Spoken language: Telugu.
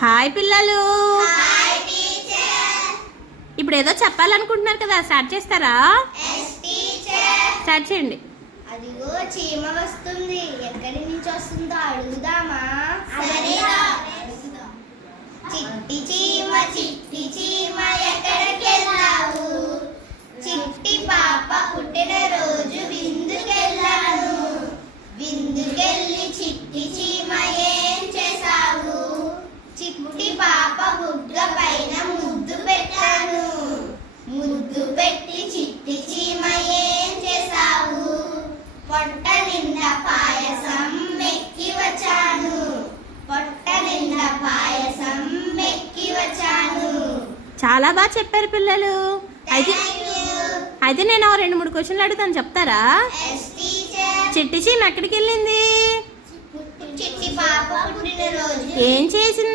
హాయ్ పిల్లలు. Hi teacher. ఇప్పుడు ఏదో చెప్పాలనుకుంటున్నారు కదా, స్టార్ట్ చేస్తారా? Yes teacher. స్టార్ట్ చేయండి. అదిగో చీమ వస్తుంది, ఎక్కడి నుంచి వస్తుందో అడుగుదామా? చిట్టి చీమ చిట్టి చీమ ఎక్కడికి వెళ్ళావు? చిట్టి పాప పుట్టిన రోజు విందుకెళ్ళాను. విందుకెళ్ళి చిట్టి చీమ ఏం చేశావు? చిట్టి పాప బుగ్గ పైన ముద్దు పెట్టాను. ముద్దు పెట్టి చిట్టి చీమ ఏం చేశావు? పొట్ట నిండా పాయసం మెక్కి వచ్చాను. పొట్ట నిండా పాయసం మెక్కి వచ్చాను. చాలా బాగా చెప్పారు పిల్లలు. అయితే నేను 2-3 క్వశ్చన్లు అడుగుతాను, చెప్తారా? చిట్టి చీమ ఎక్కడికి వెళ్ళింది? చిట్టి పాప పుట్టినరోజు ఏం చేసింది?